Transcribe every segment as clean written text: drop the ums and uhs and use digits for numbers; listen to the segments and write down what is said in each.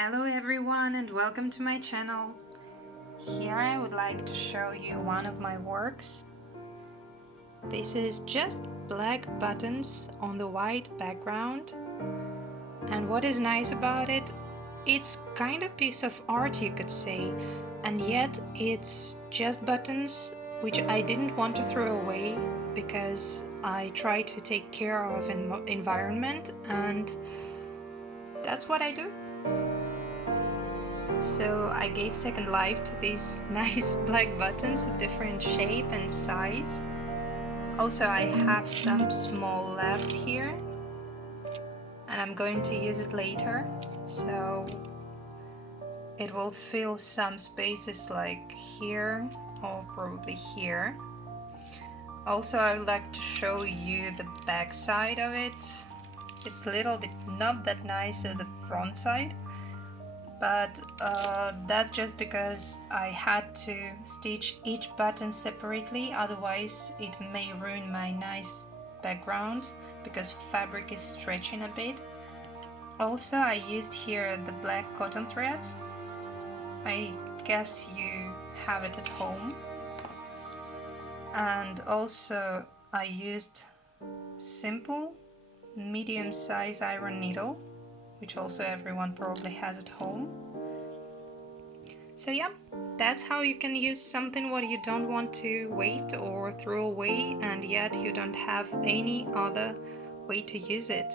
Hello everyone and welcome to my channel. Here I would like to show you one of my works. This is just black buttons on the white background, and what is nice about it, it's kind of piece of art you could say, and yet it's just buttons which I didn't want to throw away because I try to take care of environment, and that's what I do. So I gave second life to these nice black buttons of different shape and size. Also I have some small left here and I'm going to use it later, so it will fill some spaces like here or probably here. Also I would like to show you the back side of it. It's a little bit not that nice as the front side, but that's just because I had to stitch each button separately, otherwise it may ruin my nice background because fabric is stretching a bit. Also I used here the black cotton threads. I guess you have it at home. And also I used simple medium size iron needle, which also everyone probably has at home. So yeah, that's how you can use something what you don't want to waste or throw away, and yet you don't have any other way to use it.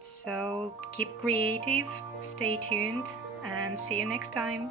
So keep creative, stay tuned, and see you next time.